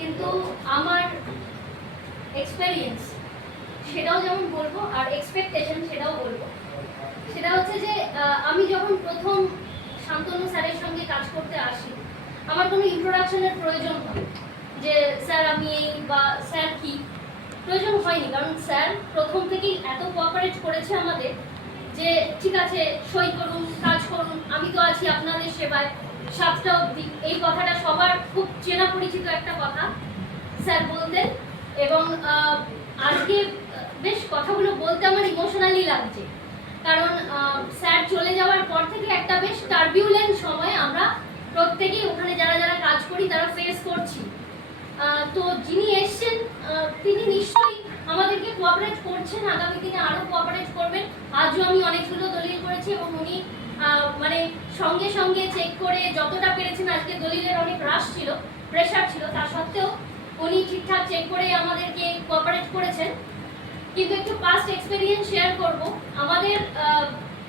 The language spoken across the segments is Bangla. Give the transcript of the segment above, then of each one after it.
কিন্তু আমার এক্সপেরিয়েন্স সেটাও যেমন বলবো আর এক্সপেকটেশন সেটাও বলবো। সেটা হচ্ছে যে আমি যখন প্রথম শান্তনু স্যারের সঙ্গে কাজ করতে আসি, আমার কোনো ইন্ট্রোডাকশনের প্রয়োজন হয় যে স্যার আমি এই বা স্যার কি, প্রয়োজন হয়নি। কারণ স্যার প্রথম থেকেই এত কোঅপারেট করেছে আমাদের যে ঠিক আছে সই করুন, কাজ করুন, আমি তো আছি আপনাদের সেবায় 7টা অবধি। এই কথাটা সবার খুব চেনা পরিচিত একটা কথা স্যার বলতেন। এবং আজকে বেশ কথাগুলো বলতে আমার ইমোশনালি লাগছে, কারণ স্যার চলে যাওয়ার পর থেকে একটা বেশ টার্বিউলেন্ট সময় আমরা প্রত্যেকেই ওখানে যারা যারা কাজ করি তারা ফেস করছি। তো যিনি এসছেন তিনি নিশ্চয়ই আমাদেরকে কোঅপারেট করছেন, আগামী দিনে আরও কোঅপারেট করবেন। আজও আমি অনেকগুলো দলিল করেছি এবং উনি মানে সঙ্গে সঙ্গে চেক করে যতটা পেরেছেন, আজকে দলিলের অনেক রাশ ছিল, প্রেশার ছিল, তা সত্ত্বেও উনি ঠিকঠাক চেক করে আমাদেরকে কোঅপারেট করেছেন। কিন্তু একটু পাস্ট এক্সপেরিয়েন্স শেয়ার করব। আমাদের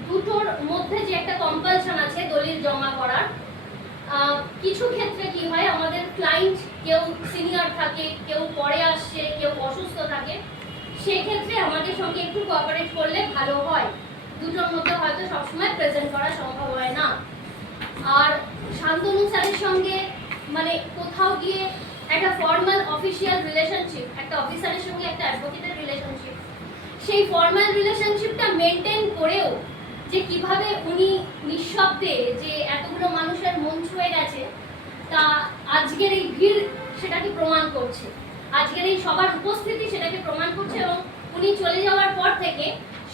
দুটোর মধ্যে যে একটা কম্পালশন আছে দলিল জমা করার, কিছু ক্ষেত্রে কি হয়, আমাদের ক্লায়েন্ট কেউ সিনিয়র থাকে, কেউ পরে আসছে, কেউ অসুস্থ থাকে, সেক্ষেত্রে আমাদের সঙ্গে একটু কোঅপারেট করলে ভালো হয়। দুটোর মধ্যে হয়তো সবসময় প্রেজেন্ট করা সম্ভব হয় না। আর শান্তনু স্যারের সঙ্গে মানে কোথাও গিয়ে একটা ফর্মাল অফিসিয়াল রিলেশনশিপ, একটা অফিসারের সঙ্গে একটা অ্যাডভোকেটের রিলেশনশিপ, সেই ফর্মাল রিলেশনশিপটা মেনটেন করেও যে কিভাবে উনি নিঃশব্দে যে এতগুলো মানুষের মন ছুঁয়ে গেছে, তা আজকের এই ভিড় সেটাকে প্রমাণ করছে, আজকের এই সবার উপস্থিতি সেটাকে প্রমাণ করছে। এবং উনি চলে যাওয়ার পর থেকে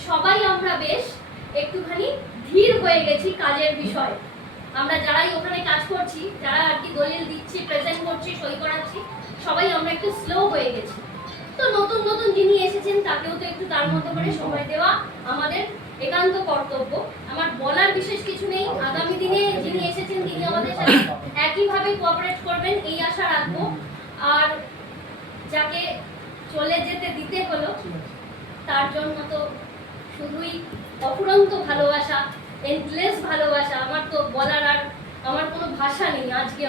সবাই আমরা বেশ একটুখানি ধীর হয়ে গেছি কাজের বিষয়ে। আমরা যারাই ওখানে কাজ করছি, যারা আর কি দলিল দিচ্ছি, প্রেজেন্ট করছি, সই করাচ্ছি, সবাই আমরা একটু স্লো হয়ে গেছি। তো নতুন নতুন যিনি এসেছেন তাকেও তো একটু তার মতো করে সময় দেওয়া আমাদের একান্ত কর্তব্য। আমার বলার বিশেষ কিছু নেই, আগামী দিনে যিনি এসেছেন তিনি আমাদের সাথে একইভাবে কোঅপারেট করবেন এই আশা রাখবো। আর যাকে চলে যেতে দিতে হলো তার জন্য তো শুধুই অফুরন্ত ভালোবাসা, এন্ডলেস ভালোবাসা। আমার তো বলার আর আমার কোনো ভাষা নেই আজকে।